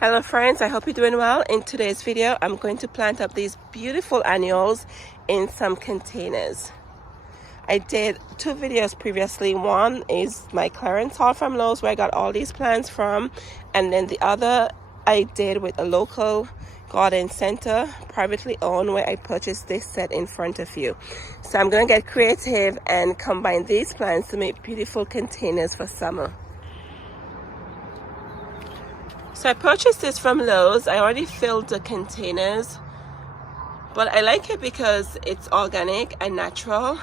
Hello friends, I hope you're doing well. In today's video, I'm going to plant up these beautiful annuals in some containers. I did two videos previously. One is my clearance haul from Lowe's where I got all these plants from, and then the other I did with a local garden center, privately owned, where I purchased this set in front of you. So I'm going to get creative and combine these plants to make beautiful containers for summer. So I purchased this from Lowe's. I already filled the containers, but I like it because it's organic and natural.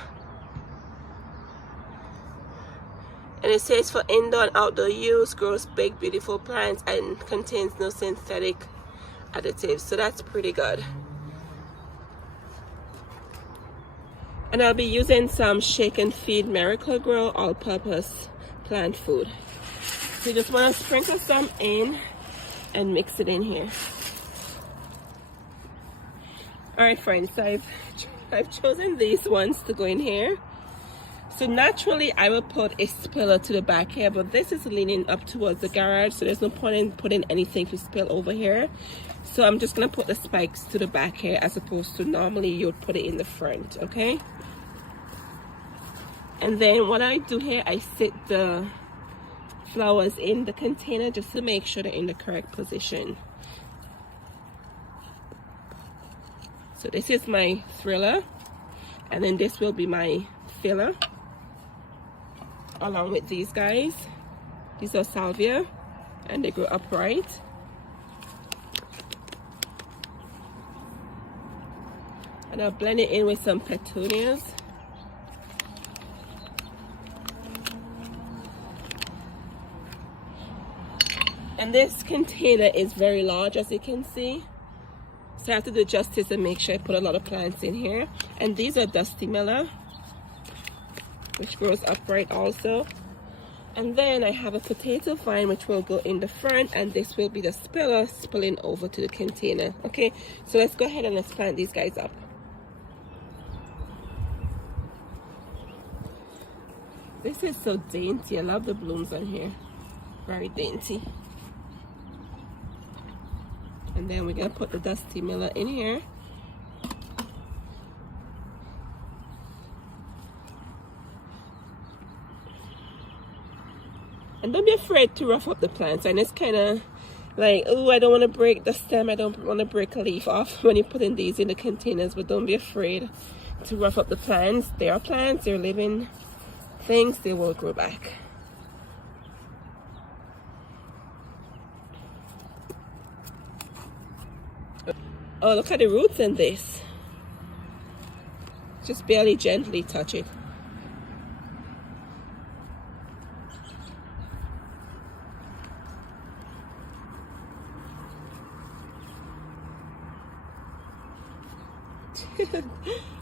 And it says for indoor and outdoor use, grows big, beautiful plants, and contains no synthetic additives. So that's pretty good. And I'll be using some Shake and Feed Miracle-Gro all-purpose plant food. So you just want to sprinkle some in and mix it in here. Alright friends, so I've chosen these ones to go in here. So naturally I will put a spiller to the back here, but this is leaning up towards the garage, so there's no point in putting anything to spill over here. So I'm just going to put the spikes to the back here as opposed to normally you would put it in the front, okay? And then what I do here, I sit the flowers in the container just to make sure they're in the correct position. So this is my thriller, and then this will be my filler along with these guys. These are salvia and they grow upright. And I'll blend it in with some petunias. And this container is very large, as you can see. So I have to do justice and make sure I put a lot of plants in here. And these are Dusty Miller, which grows upright also. And then I have a potato vine which will go in the front, and this will be the spiller spilling over to the container. Okay, so let's go ahead and let's plant these guys up. This is so dainty. I love the blooms on here. Very dainty. And then we're gonna put the Dusty Miller in here. And don't be afraid to rough up the plants. And it's kind of like, oh, I don't want to break the stem, I don't want to break a leaf off when you're putting these in the containers. But don't be afraid to rough up the plants. They are plants, they're living things, they will grow back. Oh, look at the roots in this. Just barely gently touch it.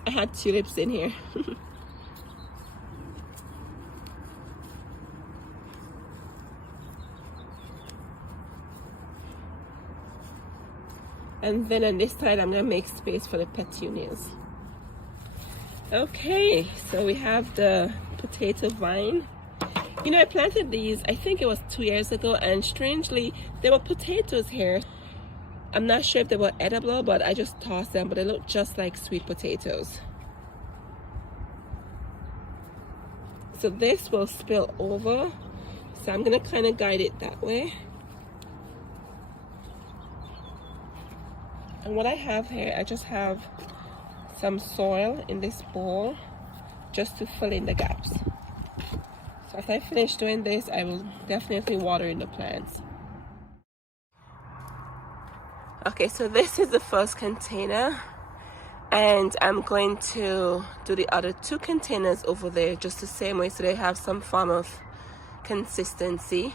I had tulips in here. And then on this side, I'm going to make space for the petunias. Okay, so we have the potato vine. You know, I planted these, I think it was 2 years ago, and strangely, there were potatoes here. I'm not sure if they were edible, but I just tossed them, but they look just like sweet potatoes. So this will spill over, so I'm going to kind of guide it that way. And what I have here, I just have some soil in this bowl just to fill in the gaps. So after I finish doing this, I will definitely water in the plants. Okay, so this is the first container, and I'm going to do the other two containers over there just the same way, so they have some form of consistency.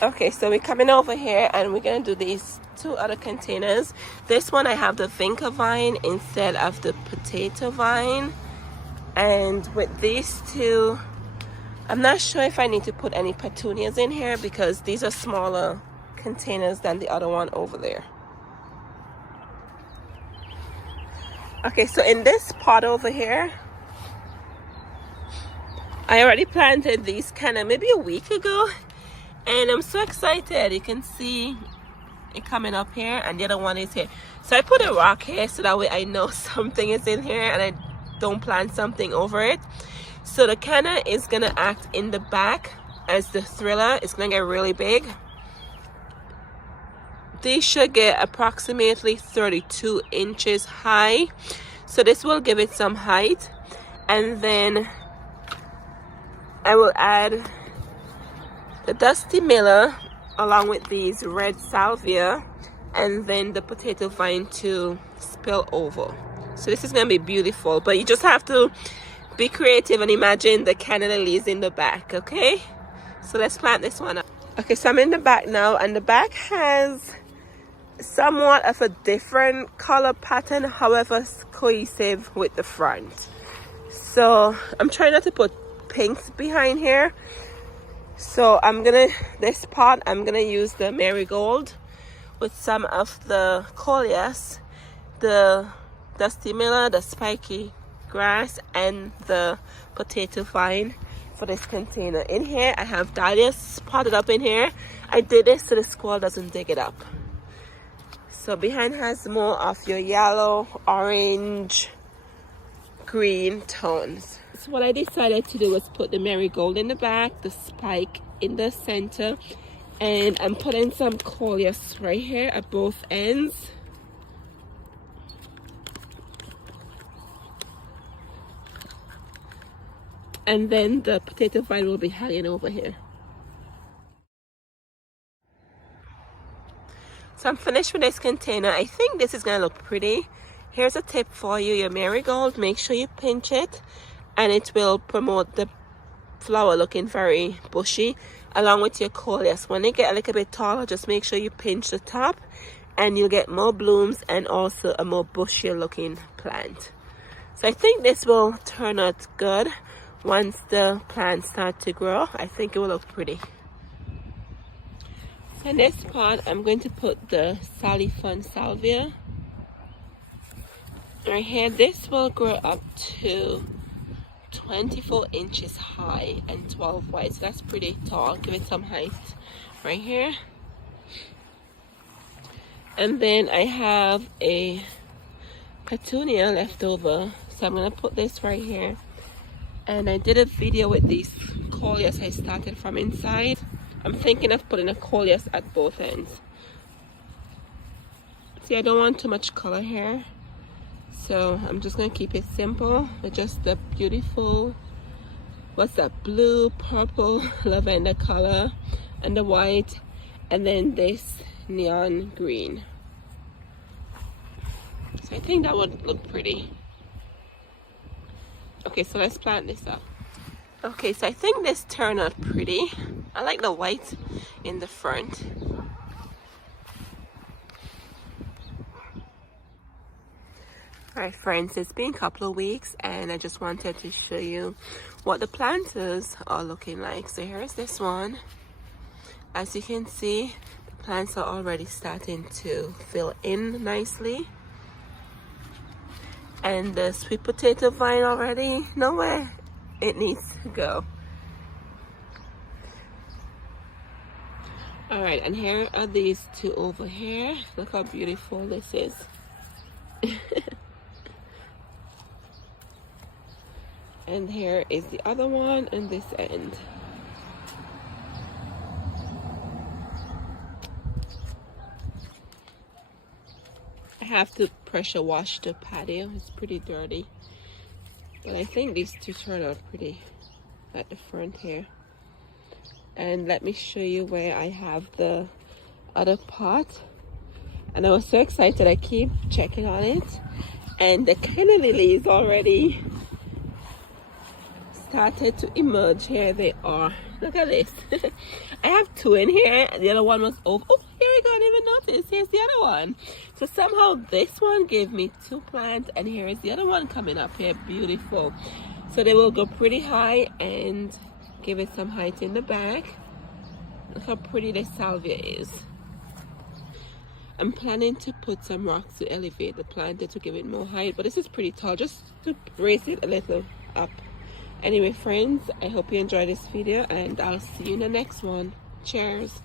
Okay, so we're coming over here and we're gonna do these two other containers. This one I have the vinca vine instead of the potato vine, and with these two, I'm not sure if I need to put any petunias in here because these are smaller containers than the other one over there. Okay, so in this pot over here, I already planted these canna maybe a week ago, and I'm so excited. You can see it coming up here, and the other one is here. So I put a rock here so that way I know something is in here and I don't plant something over it. So the canna is gonna act in the back as the thriller. It's gonna get really big. These should get approximately 32 inches high, so this will give it some height. And then I will add the dusty miller along with these red salvia, and then the potato vine to spill over. So this is gonna be beautiful, but you just have to be creative and imagine the canna lilies in the back. Okay, so let's plant this one up. Okay, so I'm in the back now, and the back has somewhat of a different color pattern, however it's cohesive with the front. So I'm trying not to put pinks behind here. So this pot I'm gonna use the marigold with some of the coleus, the dusty miller, the spiky grass, and the potato vine for this container. In here I have dahlias potted up in here. I did this so the squirrel doesn't dig it up. So behind has more of your yellow, orange, green tones. So what I decided to do was put the marigold in the back, the spike in the center, and I'm putting some coleus right here at both ends. And then the potato vine will be hanging over here. So I'm finished with this container. I think this is gonna look pretty. Here's a tip for you: your marigold, make sure you pinch it, and it will promote the flower looking very bushy, along with your coleus. When they get a little bit taller, just make sure you pinch the top and you'll get more blooms and also a more bushier looking plant. So I think this will turn out good. Once the plants start to grow, I think it will look pretty. So in this pot, I'm going to put the salvia right here. This will grow up to 24 inches high and 12 wide, so that's pretty tall. Give it some height right here. And then I have a petunia left over, so I'm gonna put this right here. And I did a video with these coleus I started from inside. I'm thinking of putting a coleus at both ends. See, I don't want too much color here, so I'm just gonna keep it simple with just the beautiful, what's that, blue, purple, lavender color, and the white, and then this neon green. So I think that would look pretty. Okay, so let's plant this up. Okay, so I think this turned out pretty. I like the white in the front. Alright friends, it's been a couple of weeks and I just wanted to show you what the planters are looking like. So here's this one. As you can see, the plants are already starting to fill in nicely. And the sweet potato vine already nowhere it needs to go. Alright, and here are these two over here. Look how beautiful this is. And here is the other one on this end. I have to pressure wash the patio. It's pretty dirty. But I think these two turn out pretty at the front here. And let me show you where I have the other pot. And I was so excited, I keep checking on it. And the canna lilies already started to emerge. Here they are. Look at this. I have two in here. The other one was over. Oh, here we go. I didn't even notice. Here's the other one. So somehow this one gave me two plants, and here is the other one coming up here. Beautiful. So they will go pretty high and give it some height in the back. Look how pretty the salvia is. I'm planning to put some rocks to elevate the plant to give it more height, but this is pretty tall, just to raise it a little up. Anyway, friends, I hope you enjoyed this video, and I'll see you in the next one. Cheers.